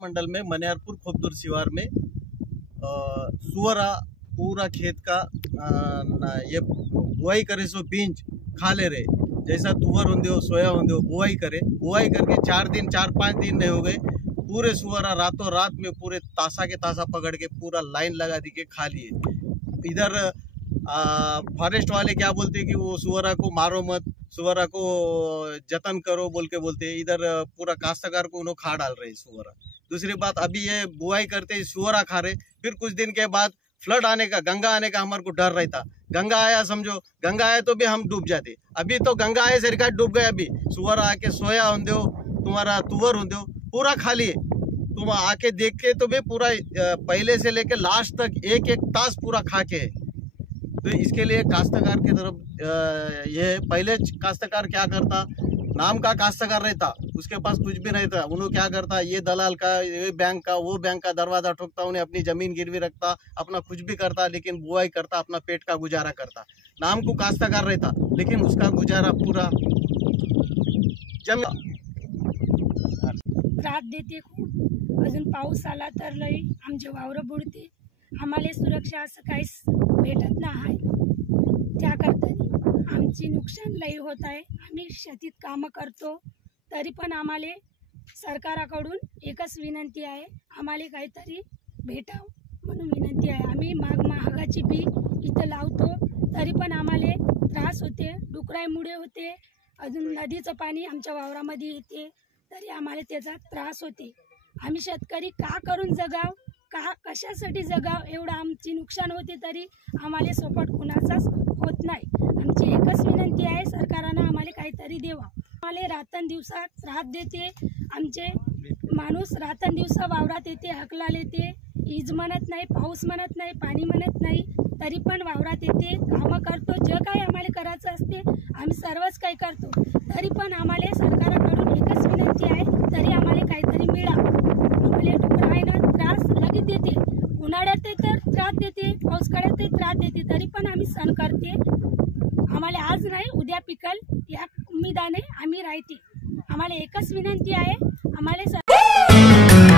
मंडल में मनियारपुर खोपदुर शिवार में सुअरा पूरा खेत का ये बुआई करे सो बीज खा ले रहे। जैसा तुवर होंगे हो सोया होंगे हो बुआई करके 4-5 दिन नहीं हो गए, पूरे सुअरा रातों रात में पूरे तासा के तासा पकड़ के पूरा लाइन लगा दी के खा लिए। इधर फॉरेस्ट वाले क्या बोलते हैं कि वो सुअरा को मारो मत, सुअरा को जतन करो बोल के बोलते हैं। इधर पूरा काश्तकार को उन्होंने खा डाल रहे सुअरा। दूसरी बात, अभी ये बुआई करते सुअरा खा रहे, फिर कुछ दिन के बाद फ्लड आने का, गंगा आने का हमारे को डर रहता। गंगा आया समझो, गंगा आया तो भी हम डूब जाते। अभी तो गंगा आए से रिकॉर्ड डूब गए। अभी सुअर आके सोया होंगे हो, तुम्हारा तुवर होंगे हो, पूरा खाली है। तुम आके देख के तो भी पूरा पहले से लेके लास्ट तक एक तास पूरा खा के है। तो इसके लिए काश्तकार की तरफ ये पहले काश्तकार क्या करता, नाम का काश्तकार रहता, उसके पास कुछ भी नहीं था। उन्होंने क्या करता, ये दलाल का, ये बैंक का, वो बैंक का दरवाजा ठोकता, उन्हें अपनी जमीन गिरवी रखता, अपना कुछ भी करता, लेकिन बुआई करता, अपना पेट का गुजारा करता। नाम को काश्तकार रहता, लेकिन उसका गुजारा पूरा त्रास देते खूप। अजून पाऊस आला तर लई आमचे वावर बुडते। आम्हाला सुरक्षा असं काहीच भेटत नाही। त्याकरता आमची नुकसान लई होत आहे। आम्ही शेतीत कामं करतो, तरी पण आम्हाला सरकाराकडून एकच विनंती आहे, आम्हाला काहीतरी भेटावं म्हणून विनंती आहे। आम्ही महागाची बी इथं लावतो, तरी पण आम्हाला त्रास होते, डुकराईमुळे होते। अजून नदीचं पाणी आमच्या वावरामध्ये येते, तरी आम्हाला त्याचा त्रास होते। आम्ही शेतकरी का करून जगाव, का कशासाठी जगाव, एवढं आमची नुकसान होते, तरी आम्हाला सपोर्ट कुणाचाच होत नाही। आमची एकच विनंती आहे, सरकारनं आम्हाला काहीतरी द्यावं। आम्हाला रात्रंदिवसा त्रास देते। आमचे माणूस रात्रंदिवसा वावरात येते, हकलाला येते, ईज म्हणत नाही, पाऊस म्हणत नाही, पाणी म्हणत नाही, तरी पण वावरात येते, कामं करतो। जे काही आम्हाला करायचं असते आम्ही सर्वच काही करतो, तरी पण आम्हाला सरकाराकडून एकच विनंती आहे, तरी आम्हाला काहीतरी मिळावं। आम्हाला डुकराईनं त्रास लगेच देते, उन्हाळ्यात तर त्रास देते, पावसाळ्यात त्रास देते, तरी पण आम्ही सहन करते। आम्हाला आज नाही उद्या पिकल या उम्मीदाने आम्ही राहते। आम्हाला एकच विनंती आहे, आम्हाला